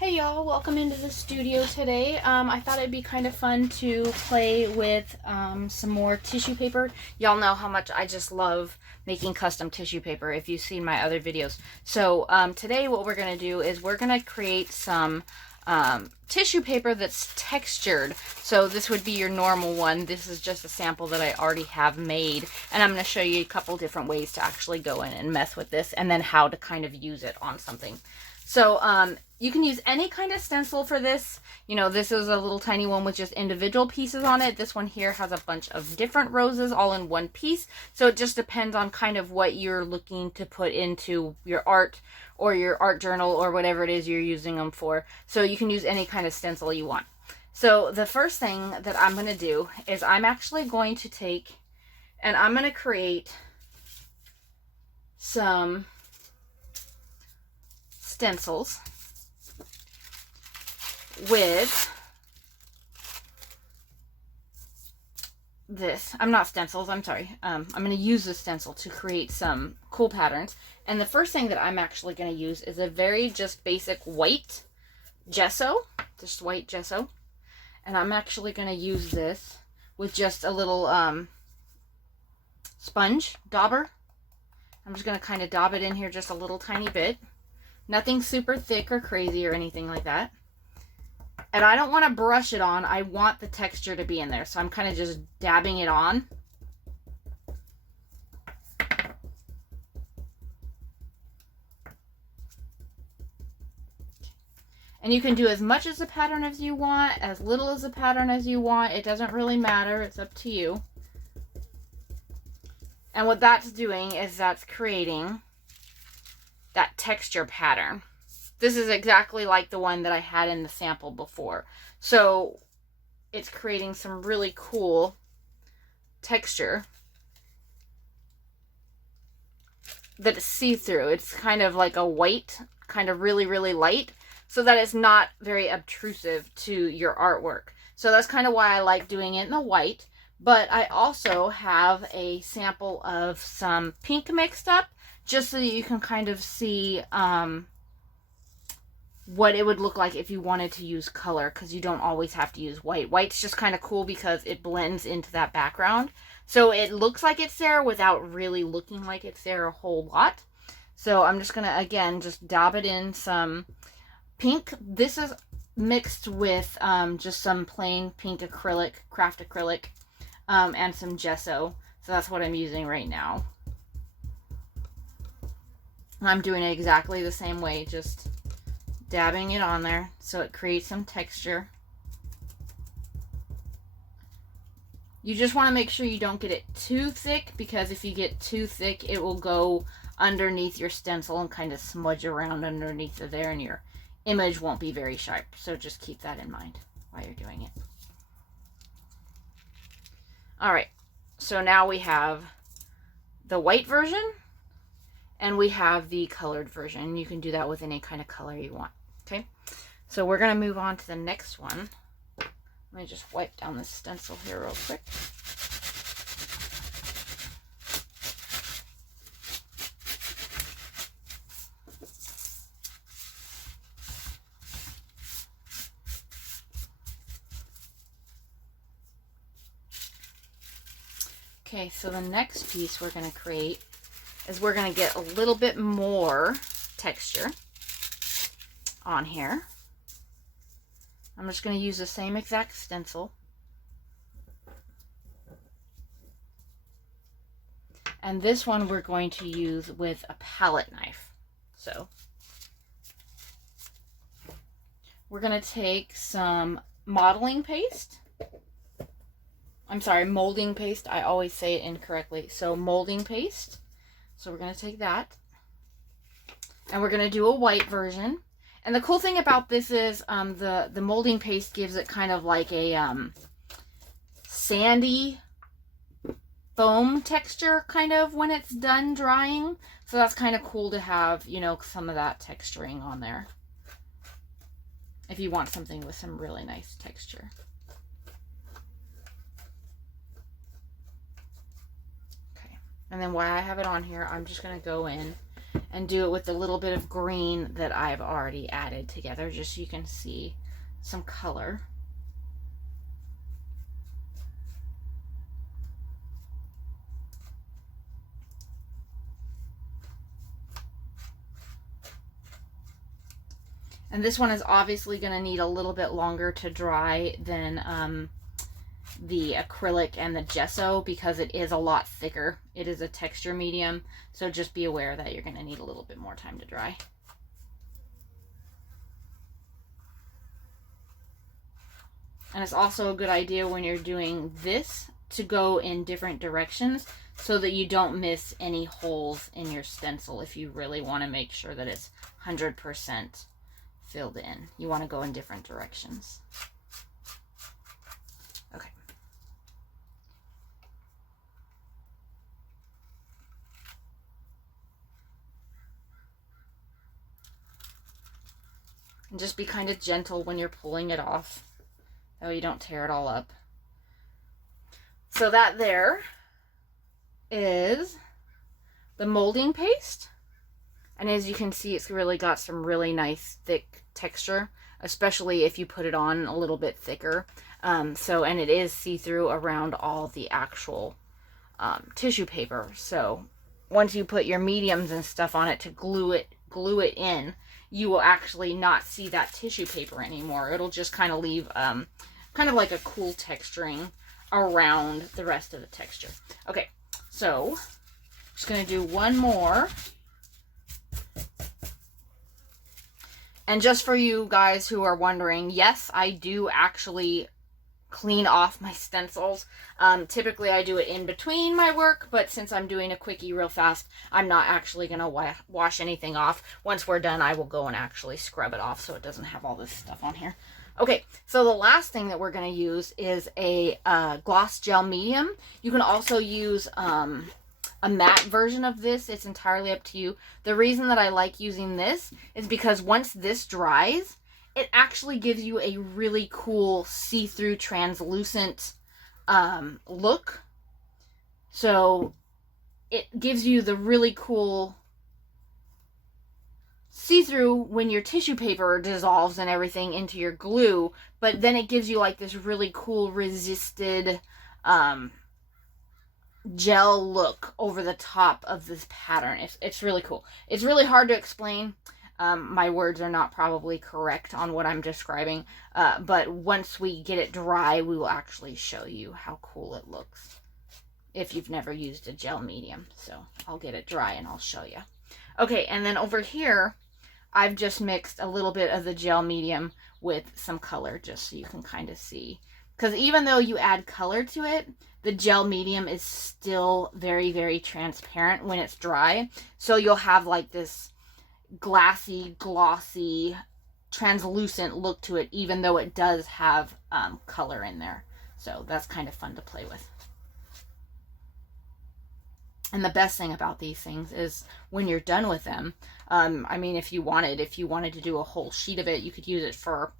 Hey y'all, welcome into the studio today. I thought it'd be kind of fun to play with some more tissue paper. Y'all know how much I just love making custom tissue paper if you've seen my other videos. So today what we're going to do is we're going to create some tissue paper that's textured. So this would be your normal one. This is just a sample that I already have made. And I'm going to show you a couple different ways to actually go in and mess with this and then how to kind of use it on something. So you can use any kind of stencil for this. You know, this is a little tiny one with just individual pieces on it. This one here has a bunch of different roses all in one piece. So it just depends on kind of what you're looking to put into your art or your art journal or whatever it is you're using them for. So you can use any kind of stencil you want. So the first thing that I'm going to do is I'm actually going to take and I'm going to create some stencils with this. I'm sorry. I'm going to use this stencil to create some cool patterns. And the first thing that I'm actually going to use is a very just basic white gesso, just white gesso. And I'm actually going to use this with just a little sponge dauber. I'm just going to kind of daub it in here just a little tiny bit. Nothing super thick or crazy or anything like that. And I don't want to brush it on. I want the texture to be in there. So I'm kind of just dabbing it on. And you can do as much as a pattern as you want, as little as a pattern as you want. It doesn't really matter. It's up to you. And what that's doing is that's creating that texture pattern. This is exactly like the one that I had in the sample before. So it's creating some really cool texture that is see-through. It's kind of like a white, kind of really, really light, so that it's not very obtrusive to your artwork. So that's kind of why I like doing it in the white. But I also have a sample of some pink mixed up, just so that you can kind of see what it would look like if you wanted to use color, because you don't always have to use white. White's just kind of cool because it blends into that background. So it looks like it's there without really looking like it's there a whole lot. So I'm just going to, again, just dab it in some pink. This is mixed with just some plain pink acrylic, craft acrylic, and some gesso. So that's what I'm using right now. I'm doing it exactly the same way, just dabbing it on there so it creates some texture. You just want to make sure you don't get it too thick, because if you get too thick, it will go underneath your stencil and kind of smudge around underneath of there, and your image won't be very sharp. So just keep that in mind while you're doing it. All right, so now we have the white version and we have the colored version. You can do that with any kind of color you want. Okay, so we're going to move on to the next one. Let me just wipe down this stencil here real quick. Okay, so the next piece we're going to create is we're going to get a little bit more texture on here. I'm just going to use the same exact stencil. And this one we're going to use with a palette knife. So we're going to take some modeling paste. I'm sorry, molding paste. I always say it incorrectly. So molding paste. So we're going to take that. And we're going to do a white version. And the cool thing about this is the molding paste gives it kind of like a sandy foam texture kind of when it's done drying. So that's kind of cool to have, you know, some of that texturing on there, if you want something with some really nice texture. Okay, and then while I have it on here, I'm just going to go in and do it with a little bit of green that I've already added together, just so you can see some color. And this one is obviously going to need a little bit longer to dry than the acrylic and the gesso, because it is a lot thicker. It is a texture medium, so just be aware that you're going to need a little bit more time to dry. And it's also a good idea when you're doing this to go in different directions so that you don't miss any holes in your stencil if you really want to make sure that it's 100% filled in. You want to go in different directions. Okay. And just be kind of gentle when you're pulling it off, so you don't tear it all up. So that there is the molding paste. And as you can see, it's really got some really nice thick texture, especially if you put it on a little bit thicker. And it is see-through around all the actual tissue paper. So once you put your mediums and stuff on it to glue it in, you will actually not see that tissue paper anymore. It'll just kind of leave kind of like a cool texturing around the rest of the texture. Okay, so I'm just going to do one more. And just for you guys who are wondering, yes, I do actually clean off my stencils. Typically I do it in between my work, but since I'm doing a quickie real fast, I'm not actually going to wash anything off. Once we're done, I will go and actually scrub it off so it doesn't have all this stuff on here. Okay, so the last thing that we're going to use is a gloss gel medium. You can also use a matte version of this. It's entirely up to you. The reason that I like using this is because once this dries, it actually gives you a really cool see-through translucent look. So it gives you the really cool see-through when your tissue paper dissolves and everything into your glue, but then it gives you like this really cool resisted gel look over the top of this pattern. It's really cool. It's really hard to explain. My words are not probably correct on what I'm describing, but once we get it dry, we will actually show you how cool it looks if you've never used a gel medium. So I'll get it dry and I'll show you. Okay, and then over here, I've just mixed a little bit of the gel medium with some color just so you can kind of see. Because even though you add color to it, the gel medium is still very, very transparent when it's dry. So you'll have like this glassy, glossy, translucent look to it, even though it does have color in there. So that's kind of fun to play with. And the best thing about these things is when you're done with them, I mean, if you wanted to do a whole sheet of it, you could use it for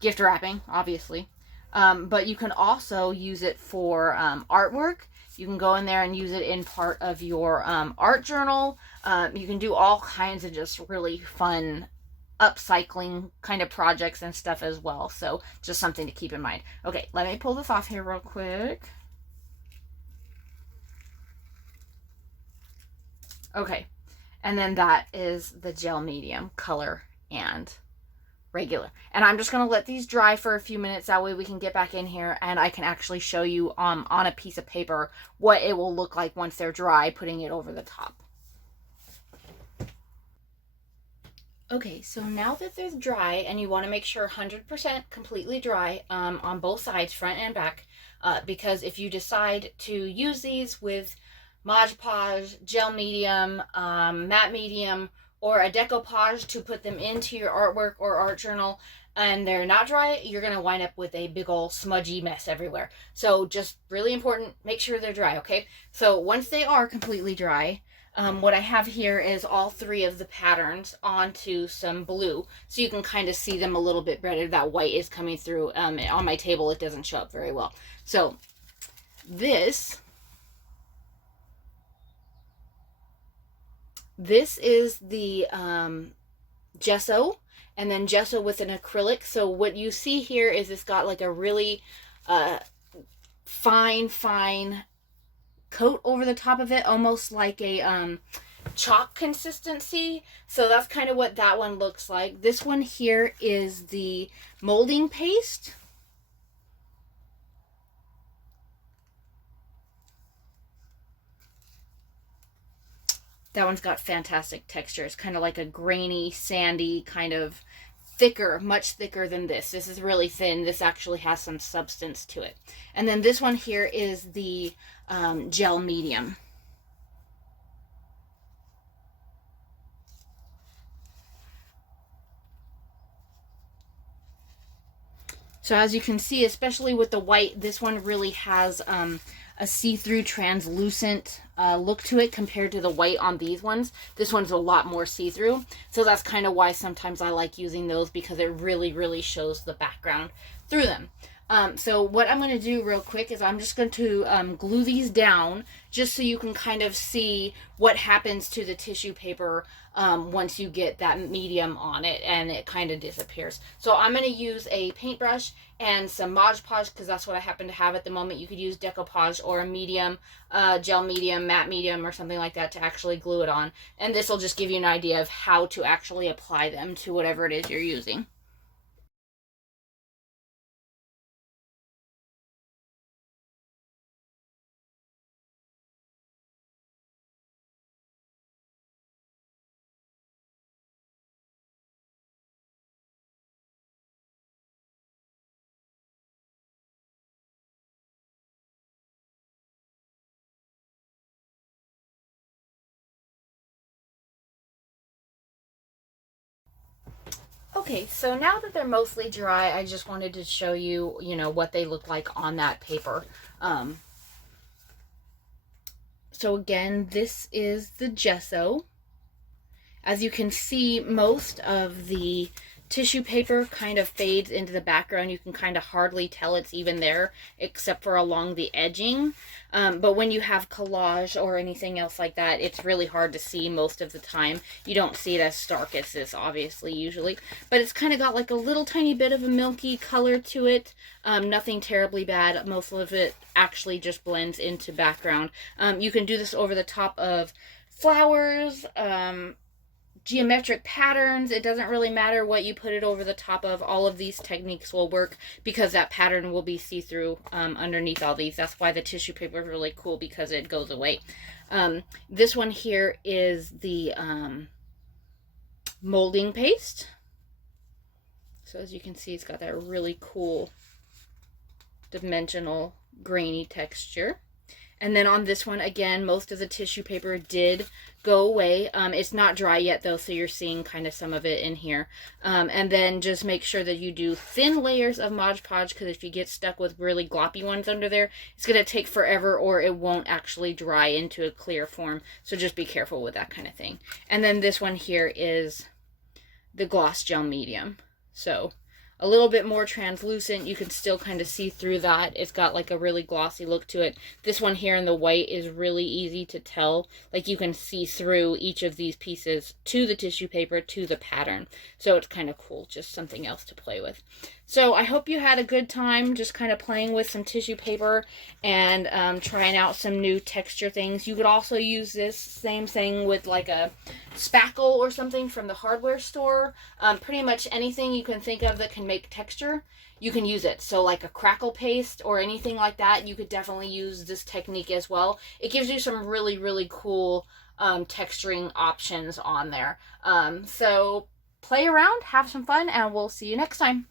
gift wrapping, obviously. But you can also use it for artwork. You can go in there and use it in part of your art journal. You can do all kinds of just really fun upcycling kind of projects and stuff as well. So just something to keep in mind. Okay, let me pull this off here real quick. Okay, and then that is the gel medium, color and regular. And I'm just going to let these dry for a few minutes. That way we can get back in here and I can actually show you on a piece of paper what it will look like once they're dry, putting it over the top. Okay, so now that they're dry, and you want to make sure 100% completely dry on both sides, front and back, because if you decide to use these with Mod Podge, gel medium, matte medium, or a decoupage to put them into your artwork or art journal, and they're not dry, you're going to wind up with a big old smudgy mess everywhere. So just really important, make sure they're dry, okay? So once they are completely dry, what I have here is all three of the patterns onto some blue, so you can kind of see them a little bit better. That white is coming through. On my table, it doesn't show up very well. So this This is the gesso, and then gesso with an acrylic. So what you see here is it's got like a really uh, fine coat over the top of it, almost like a chalk consistency. So that's kind of what that one looks like. This one here is the molding paste. That one's got fantastic texture. It's kind of like a grainy, sandy, kind of thicker, much thicker than this. This is really thin. This actually has some substance to it. And then this one here is the gel medium. So as you can see, especially with the white, this one really has a see-through translucent look to it compared to the white on these ones. This one's a lot more see-through. So that's kind of why sometimes I like using those, because it really shows the background through them. So what I'm going to do real quick is I'm just going to glue these down just so you can kind of see what happens to the tissue paper once you get that medium on it and it kind of disappears. So I'm going to use a paintbrush and some Mod Podge because that's what I happen to have at the moment. You could use decoupage or a medium, gel medium, matte medium, or something like that to actually glue it on. And this will just give you an idea of how to actually apply them to whatever it is you're using. Okay, so now that they're mostly dry, I just wanted to show you, what they look like on that paper. So again, this is the gesso. As you can see, most of the tissue paper kind of fades into the background. You can kind of hardly tell it's even there, except for along the edging. But when you have collage or anything else like that, it's really hard to see most of the time. You don't see it as stark as this, obviously, usually. But it's kind of got like a little tiny bit of a milky color to it. Nothing terribly bad. Most of it actually just blends into background. You can do this over the top of flowers, geometric patterns. It doesn't really matter what you put it over the top of. All of these techniques will work because that pattern will be see-through underneath all these. That's why the tissue paper is really cool, because it goes away. This one here is the molding paste. So as you can see, it's got that really cool dimensional grainy texture. And then on this one, again, most of the tissue paper did go away. It's not dry yet, though, so you're seeing kind of some of it in here. And then just make sure that you do thin layers of Mod Podge, because if you get stuck with really gloppy ones under there, it's going to take forever, or it won't actually dry into a clear form. So just be careful with that kind of thing. And then this one here is the gloss gel medium. So a little bit more translucent. You can still kind of see through that. It's got like a really glossy look to it. This one here in the white is really easy to tell. Like you can see through each of these pieces to the tissue paper, to the pattern. So it's kind of cool. Just something else to play with. So I hope you had a good time just kind of playing with some tissue paper and trying out some new texture things. You could also use this same thing with like a spackle or something from the hardware store. Pretty much anything you can think of that can make texture, you can use it. So like a crackle paste or anything like that, you could definitely use this technique as well. It gives you some really cool texturing options on there. So play around, have some fun, and we'll see you next time.